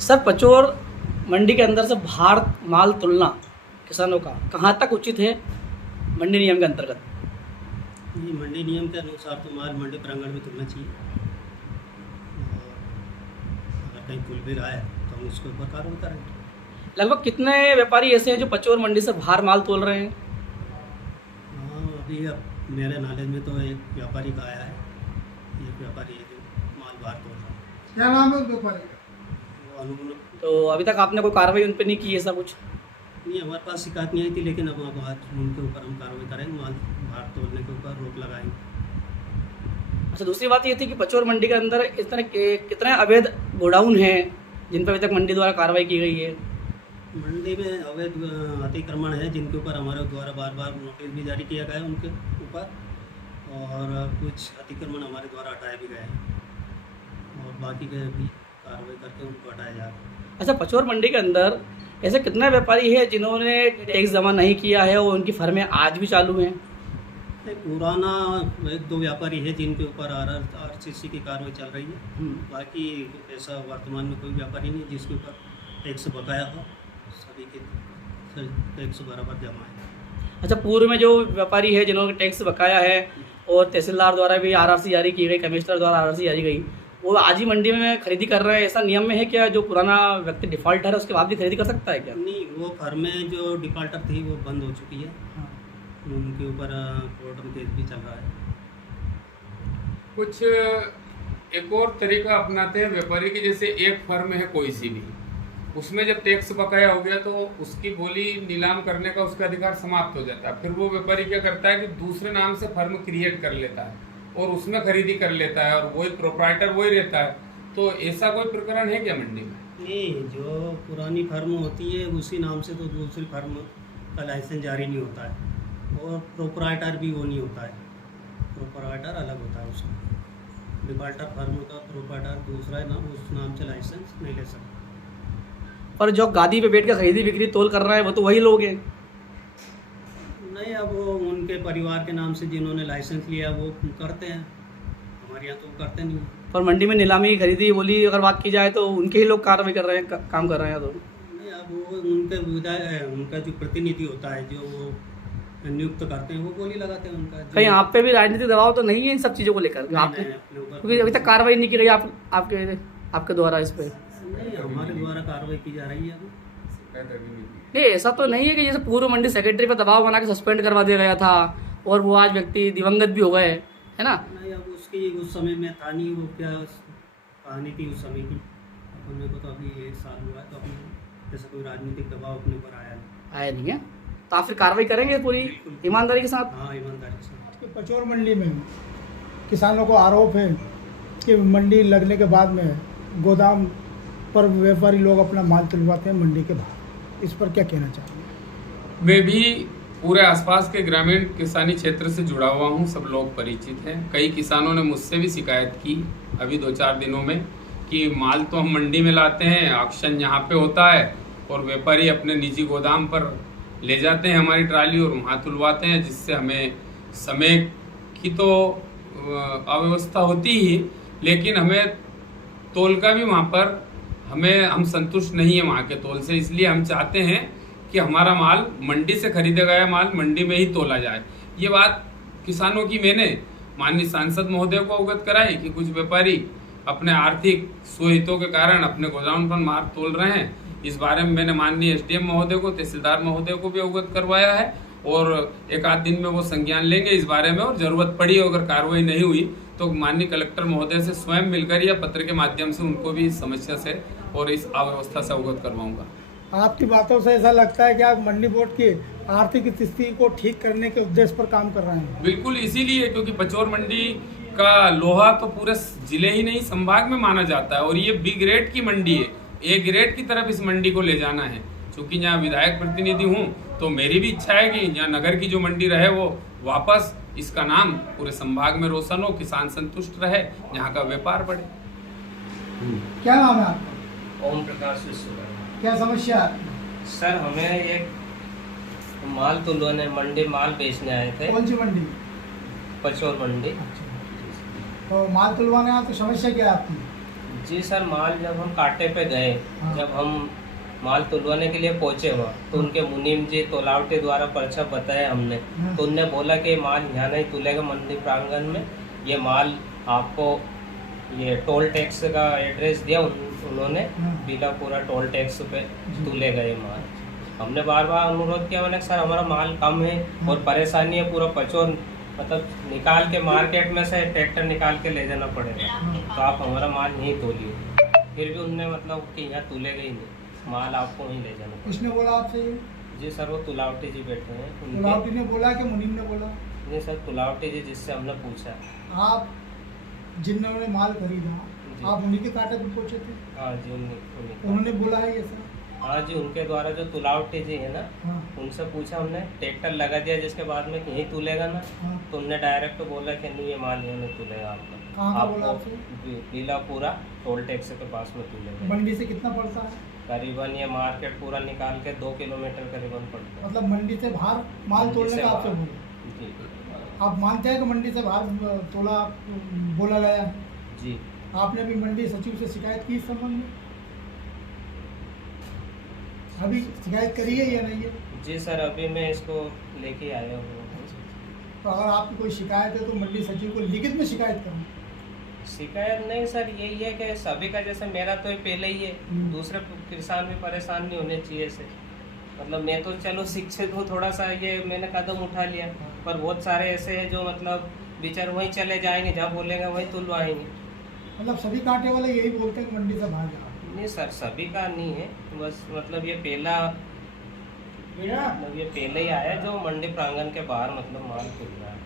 Sir Pachore मंडी के अंदर से बाहर माल तुलना किसानों का कहाँ तक उचित है मंडी नियम के अंतर्गत? ये मंडी नियम के अनुसार तो माल मंडी प्रांगण में तुलना चाहिए। और अगर कहीं तुल भी रहा है तो हम उसके ऊपर कार्रवाई करेंगे। लगभग कितने व्यापारी ऐसे हैं जो पचोर मंडी से बाहर माल तोल रहे हैं? हाँ, अभी अब मेरे नॉलेज में तो एक व्यापारी का आया है, एक व्यापारी है जो माल बाहर तोल रहा है। क्या नाम है उस व्यापारी का? वो अनुमोदन तो अभी तक आपने कोई कार्रवाई उन पर नहीं की, ऐसा कुछ? नहीं, हमारे पास शिकायत नहीं आई थी, लेकिन अब आज उनके ऊपर हम कार्रवाई करेंगे, माल बाहर तोलने के ऊपर रोक लगाएंगे। अच्छा, दूसरी बात ये थी कि पचोर मंडी के अंदर इस तरह के कितने अवैध गोडाउन हैं जिन पर अभी तक मंडी द्वारा कार्रवाई की गई है? मंडी में अवैध अतिक्रमण है जिनके ऊपर हमारे द्वारा बार बार नोटिस भी जारी किया गया है उनके ऊपर, और कुछ अतिक्रमण हमारे द्वारा हटाए भी गए हैं और बाकी के भी कार्रवाई करके उनको हटाया जा रहा है। अच्छा, पचोर मंडी के अंदर ऐसे कितने व्यापारी हैं जिन्होंने टैक्स जमा नहीं किया है और उनकी फर्में आज भी चालू हैं? एक पुराना एक दो व्यापारी है जिनके ऊपर RCC की कार्रवाई चल रही है। बाकी ऐसा वर्तमान में कोई व्यापारी नहीं जिसके ऊपर टैक्स बकाया हो, सभी के टैक्स बराबर जमा है। अच्छा, पूर्व में जो व्यापारी है जिन्होंने टैक्स बकाया है और तहसीलदार द्वारा भी RRC जारी की गई, कमिश्नर द्वारा RRC जारी गई, वो आज ही मंडी में खरीदी कर रहे हैं, ऐसा नियम में है क्या? जो पुराना व्यक्ति डिफॉल्टर है उसके बाद भी खरीदी कर सकता है क्या? नहीं, वो फर्में जो डिफॉल्टर थी वो बंद हो चुकी है। हाँ। उनके ऊपर कोर्ट में केस भी चल रहा है। कुछ एक और तरीका अपनाते हैं व्यापारी की, जैसे एक फर्म है कोई सी भी, उसमें जब टैक्स बकाया हो गया तो उसकी बोली नीलाम करने का उसका अधिकार समाप्त हो जाता है। फिर वो व्यापारी क्या करता है कि दूसरे नाम से फर्म क्रिएट कर लेता है और उसमें खरीदी कर लेता है और वही प्रोप्राइटर वही रहता है। तो ऐसा कोई प्रकरण है क्या मंडी में? नहीं, जो पुरानी फर्म होती है उसी नाम से तो दूसरी फर्म का लाइसेंस जारी नहीं होता है, और प्रोप्राइटर भी वो नहीं होता है। प्रोप्राइटर अलग होता है उसका। डिफॉल्टर फर्म का प्रोप्राइटर दूसरा है ना, उस नाम से लाइसेंस नहीं ले सकता। पर जो गादी पे बैठ कर खरीदी बिक्री तोल कर रहा है वो तो वही लोग हैं। नहीं, अब वो उनके परिवार के नाम से जिन्होंने लाइसेंस लिया वो करते हैं, हमारे यहाँ तो करते नहीं। पर मंडी में नीलामी की खरीदी बोली अगर बात की जाए तो उनके ही लोग कार्रवाई कर रहे हैं, काम कर रहे हैं। तो नहीं, अब वो उनका जो प्रतिनिधि होता है जो वो नियुक्त करते हैं वो बोली लगाते हैं उनका। कहीं आप पे भी राजनीतिक दबाव तो नहीं है इन सब चीज़ों को लेकर? आपने क्योंकि अभी तक कार्रवाई नहीं की गई आपके द्वारा इस पे? नहीं, हमारे द्वारा कार्रवाई की जा रही है अभी। नहीं, ऐसा तो नहीं है कि जैसे पूर्व मंडी सेक्रेटरी पर दबाव बना के सस्पेंड करवा दिया गया था और वो आज व्यक्ति दिवंगत भी हो गए, है ना? नहीं, अब उसकी उस समय में था नहीं, वो क्या कहानी थी उस समय की। अपने को तो अभी 1 साल हुआ है, तो अपने जैसा कोई राजनीतिक दबाव अपने ऊपर आया नहीं है, तो आप फिर कार्रवाई करेंगे पूरी ईमानदारी के साथ? हाँ, ईमानदारी के साथ। पचोर मंडी में किसानों को आरोप है कि मंडी लगने के बाद में गोदाम पर व्यापारी लोग अपना माल तुलवाते हैं मंडी के बाहर, इस पर क्या कहना चाहेंगे? मैं भी पूरे आसपास के ग्रामीण किसानी क्षेत्र से जुड़ा हुआ हूँ, सब लोग परिचित हैं। कई किसानों ने मुझसे भी शिकायत की अभी 2-4 दिनों में कि माल तो हम मंडी में लाते हैं, ऑक्शन यहाँ पे होता है और व्यापारी अपने निजी गोदाम पर ले जाते हैं हमारी ट्राली और वहाँ तुलवाते हैं, जिससे हमें समय की तो अव्यवस्था होती ही, लेकिन हमें तोल का भी वहाँ पर हम संतुष्ट नहीं है वहाँ के तोल से। इसलिए हम चाहते हैं कि हमारा माल मंडी से खरीदा गया माल मंडी में ही तोला जाए। ये बात किसानों की मैंने माननीय सांसद महोदय को अवगत कराई कि कुछ व्यापारी अपने आर्थिक स्वहितों के कारण अपने गोदाम पर माल तोल रहे हैं। इस बारे में मैंने माननीय SDM महोदय को, तहसीलदार महोदय को भी अवगत करवाया है और 1 आध दिन में वो संज्ञान लेंगे इस बारे में, और जरूरत पड़ी अगर कार्रवाई नहीं हुई तो माननीय कलेक्टर महोदय से स्वयं मिलकर या पत्र के माध्यम से उनको भी इस समस्या से और इस अव्यवस्था से अवगत करवाऊंगा। आपकी बातों से ऐसा लगता है कि आप मंडी बोर्ड की आर्थिक स्थिति को ठीक करने के उद्देश्य पर काम कर रहे हैं? बिल्कुल, इसीलिए क्योंकि पचोर मंडी का लोहा तो पूरे जिले ही नहीं संभाग में माना जाता है और ये बी ग्रेड की मंडी है। A ग्रेड की तरफ इस मंडी को ले जाना है। चूंकि यहाँ विधायक प्रतिनिधि हूँ तो मेरी भी इच्छा है कि यहाँ नगर की जो मंडी रहे वो वापस इसका नाम पूरे संभाग में रोशन हो, किसान संतुष्ट रहे, यहाँ का व्यापार बढ़े। क्या नाम है आपका? ओम प्रकाश विश्वकर्मा। क्या समस्या है? सर, हमें एक माल तुलवाने मंडी माल बेचने आए थे। कौन सी मंडी? पचोर मंडी। तो माल तुलवाने आए तो समस्या क्या है आपकी? जी सर, माल जब हम कांटे पे गए, हाँ। जब हम माल तुलवाने के लिए पहुंचे वहाँ, तो उनके मुनीम जी तोलावटे द्वारा पर्चा बताया हमने, हाँ। तो उनने बोला कि माल यहाँ नहीं तुलेगा मंडी प्रांगण में, ये माल आपको ये टोल टैक्स का एड्रेस दिया उन्होंने, हाँ। बीलापुरा टोल टैक्स पे जी। तुलेगा ये माल। हमने बार बार अनुरोध किया, मैंने सर हमारा माल कम है और परेशानी है, पूरा पचोर मतलब निकाल के मार्केट में से ट्रैक्टर निकाल के ले जाना पड़ेगा, तो आप हमारा माल यहीं तोलिए। फिर भी उनने मतलब कि यहाँ तुलेगा ही नहीं, माल आपको वहीं ले जाना किसने बोला आपसे ये? पड़ेगा। जी सर, वो तुलावटी जी बैठे हैं तुलावटी ने बोला कि मुनीम ने बोला? जी सर, तुलावटी जी जिससे हमने पूछा। आप जिन्होंने माल खरीदा, जी। आप उन्हीं के कांटे पे पहुंचे थे? हाँ जी, उन्हीं उन्होंने बोला है ये सर? हाँ जी, उनके द्वारा जो तुलावटी जी है ना, हाँ उनसे पूछा हमने, ट्रैक्टर लगा दिया जिसके बाद में कि यहीं तुलेगा ना, हाँ। तो उनने डायरेक्ट बोला कि नहीं ये माल यहाँ नहीं तुलेगा आपका, कहाँ का बोला आपसे? बीलापुरा टोल टैक्स के पास में तुलेगा। मंडी से कितना पड़ता है? करीबन ये मार्केट पूरा निकाल के 2 किलोमीटर करीबन पड़ता है। मतलब मंडी से बाहर माल मंडी तोड़ने से का आपसे बाहर। बोला? जी आप मानते हैं कि मंडी से बाहर तोला बोला गया है? जी। आपने भी मंडी सचिव से शिकायत की इस संबंध में? अभी शिकायत करी है या नहीं है? जी सर, अभी मैं इसको लेके आया हूँ। तो अगर आपकी कोई शिकायत है तो मंडी सचिव को लिखित में शिकायत करें। शिकायत नहीं सर, यही है कि सभी का, जैसे मेरा तो ये पहले ही है, दूसरे किसान भी परेशान नहीं होने चाहिए से। मतलब मैं तो चलो शिक्षित हूँ, थोड़ा सा ये मैंने कदम उठा लिया, पर बहुत सारे ऐसे हैं जो मतलब बेचारे वहीं चले जाएंगे, जहाँ बोलेंगे वहीं तुलवाएंगे। मतलब सभी कांटे वाले यही बोलते हैं कि मंडी से बाहर जाओ। नहीं सर, सभी का नहीं है, बस मतलब ये पहला मतलब ये पहले ही आया जो मंडी प्रांगण के बाहर मतलब माल तुल रहा है।